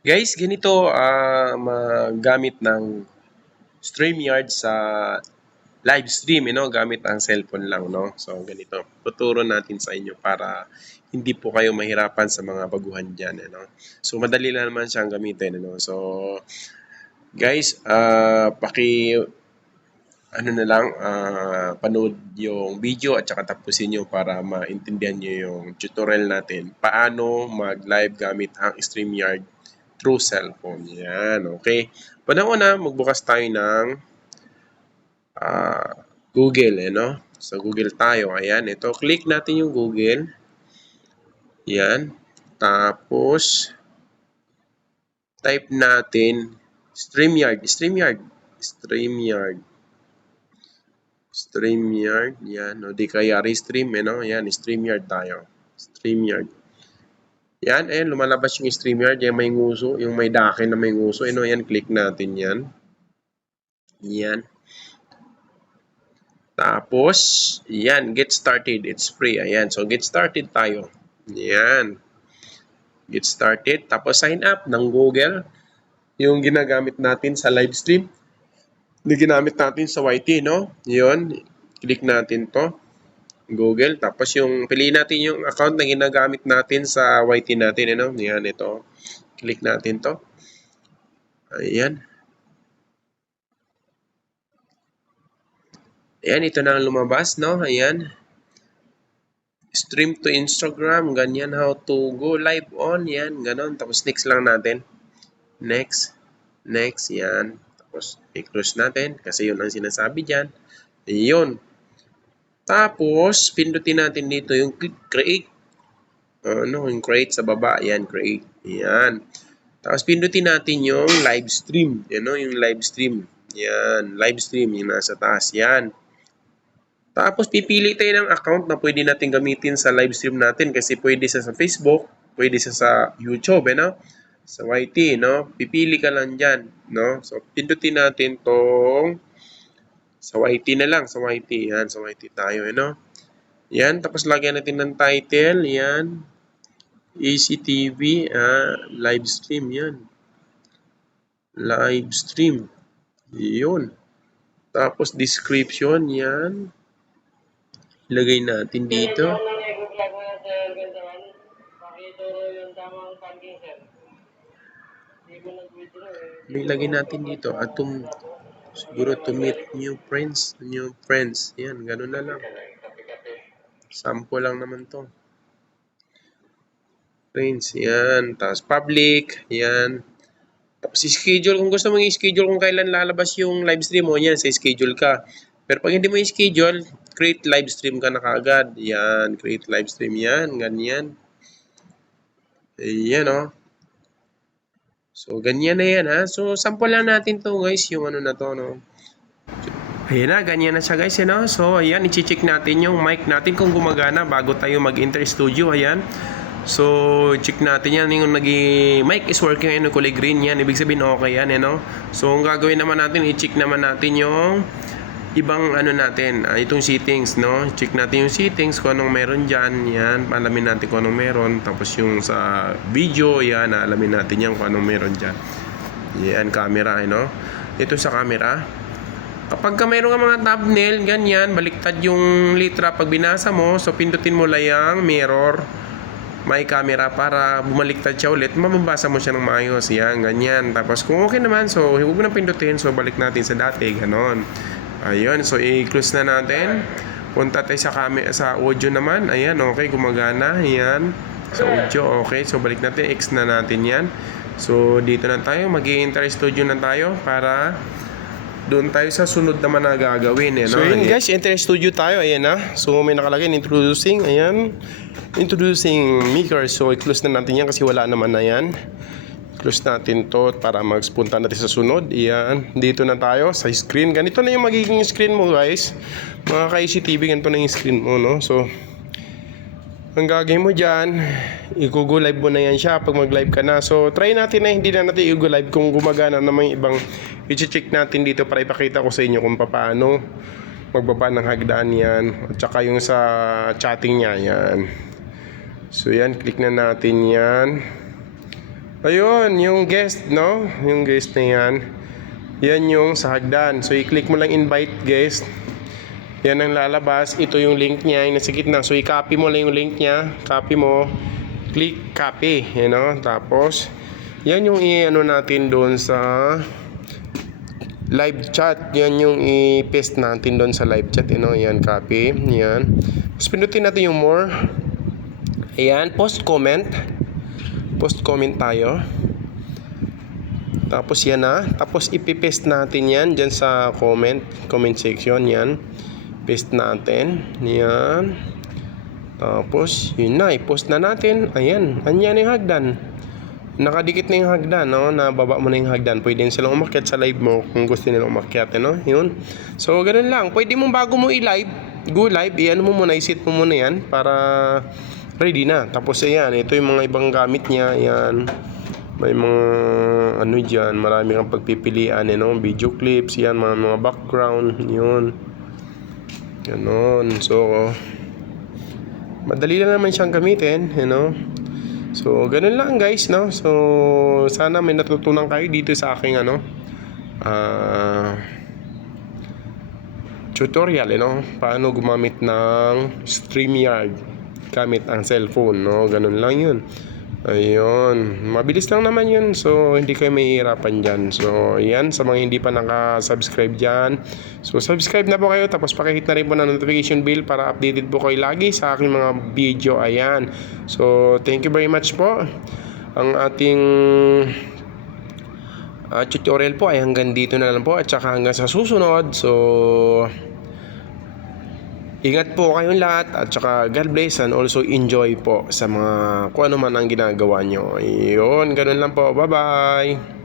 Guys, ganito magamit ng StreamYard sa live stream, gamit ang cellphone lang, no? So, ganito. Tuturo natin sa inyo para hindi po kayo mahirapan sa mga baguhan dyan, So, madali lang naman siyang gamitin, So, guys, ano na lang, panood yung video at saka tapusin nyo para maintindihan nyo yung tutorial natin. Paano mag-live gamit ang StreamYard through cellphone. Yan, okay. Una-una, magbukas tayo ng Google, Sa Google tayo. Ayan, ito. Click natin yung Google. Yan. Tapos, type natin StreamYard. StreamYard. Yan. O di kaya Restream, Yan, StreamYard tayo. StreamYard. Yan, ayan, lumalabas yung StreamYard. Yan, may nguso. Yung may dakin na may nguso. Yan, click natin yan. Yan. Tapos, yan, get started. It's free. Ayan, so get started tayo. Yan. Get started. Tapos, sign up ng Google. Yung ginagamit natin sa live stream. Yung ginamit natin sa YT, no? Yun. Click natin to. Google. Tapos, yung piliin natin yung account na ginagamit natin sa YT natin, Yan, ito. Click natin to. Ayan. Ayan, ito na ang lumabas, no? Ayan. Stream to Instagram, ganyan, how to go live on, yan, ganon. Tapos next lang natin. Next, yan. Tapos i-close natin kasi yun ang sinasabi dyan. Yun. Tapos, pindutin natin dito yung click create. Yung create sa baba, yan, create. Yan. Tapos pindutin natin yung live stream. Yung live stream. Yan, live stream, yung nasa taas, yan. Tapos pipili tayo ng account na pwede natin gamitin sa live stream natin kasi pwede siya sa Facebook, pwede siya sa YouTube, sa YT, Pipili ka lang diyan, So pindutin natin tong sa YT na lang, sa YT, yan, sa YT tayo, Yan, tapos lagyan natin ng title, yan. ECTV, live stream, yan. Live stream. Yun. Tapos description, yan. Ilagay natin dito. Ilagay natin dito. Siguro to meet new friends. Yan, ganun na lang. Sample lang naman to. Friends, yan. Tapos public, yan. Tapos schedule. Kung gusto mong i-schedule kung kailan lalabas yung live stream mo, yan, sa schedule ka. Pero pag hindi mo i-schedule, create live stream ka na kaagad. Yan, create live stream yan. Ganyan. Ayan, So, ganyan na yan, ha. So, sample lang natin to, guys, yung na to, Ayan na, ganyan na siya, guys, So, ayan, i-check natin yung mic natin kung gumagana bago tayo mag-enter studio, ayan. So, check natin yan, yung mic is working, kulay green yan, ibig sabihin okay yan, So, ang gagawin naman natin, i-check naman natin yung ibang natin, itong settings, Check natin yung settings kung anong meron dyan, yan, alamin natin kung anong meron. Tapos yung sa video, yan, alamin natin yan kung anong meron dyan. Yan, camera, Ito sa camera. Kapag mayroon ka mga thumbnail, ganyan, baliktad yung litra pag binasa mo, so pindutin mo lang yung mirror, may camera para bumaliktad siya ulit, mababasa mo siya ng maayos, yan, ganyan. Tapos kung okay naman, so huwag mo na pindutin, so balik natin sa dati, ganon. Ayun, so i-close na natin. Punta tayo sa audio naman. Ayan, okay, gumagana. Ayan, sa audio, okay. So balik natin, X na natin yan. So dito na tayo, mag-i-enter studio na tayo para doon tayo sa sunod naman na gagawin, So yun guys, enter studio tayo, ayan na. So may nakalagay, introducing, ayan. Introducing Maker. So i-close na natin yan kasi wala naman na yan. Close natin to para mag-punta natin sa sunod. Iyan, dito na tayo sa screen. Ganito na yung magiging screen mo, guys. Mga ka-ICTV, ganito na yung screen mo, So, ang gagawin mo dyan, i-go live mo na yan siya pag mag-live ka na. So, try natin na hindi na natin i-go live kung gumagana naman yung ibang i-check natin dito para ipakita ko sa inyo kung paano magbaba ng hagdan yan. At saka yung sa chatting niya, yan. So, yan, click na natin yan. Ayun, yung guest, no? Yung guest na yan. Yan yung sa hagdan. So, i-click mo lang invite guest. Yan ang lalabas. Ito yung link niya, yung nasa gitna. So, i-copy mo lang yung link niya. Copy mo. Click copy. You know? Tapos, yan yung i-ano natin doon sa live chat. Yan yung i-paste natin doon sa live chat. You know? Yan, copy. Yan. Tapos, pinutin natin yung more. Ayan, post comment. Post comment tayo. Tapos yan na. Tapos ipipaste natin yan dyan sa comment section. Yan. Paste natin. Yan. Tapos yun na. I-post na natin. Ayan. Anyan yung hagdan. Nakadikit na yung hagdan. No? Nababa mo na yung hagdan. Pwede silang umakyat sa live mo kung gusto nilang umakyat. No? Yun. So ganun lang. Pwede mo bago mo i-live. Go live. Iyan mo muna. I-set mo muna yan. Para ready na. Tapos ayan, ito yung mga ibang gamit niya. Ayan. May mga ano dyan. Marami kang pagpipilian. Video clips. Yan. Mga background. Yun. Ganon. So, madali lang naman siyang gamitin. So, ganun lang guys. No? So, sana may natutunan kayo dito sa aking tutorial. Paano gumamit ng StreamYard gamit ang cellphone, no? Ganun lang yun. Ayun. Mabilis lang naman yun. So, hindi kayo mahihirapan dyan. So, yan. Sa mga hindi pa naka-subscribe dyan. So, subscribe na po kayo. Tapos, pakihit na rin po ng notification bell para updated po kayo lagi sa aking mga video. Ayan. So, thank you very much po. Ang ating tutorial po ay hanggang dito na lang po. At saka hanggang sa susunod. So, ingat po kayong lahat at saka God bless and also enjoy po sa mga kung ano man ang ginagawa nyo. Ayun, ganun lang po. Bye-bye!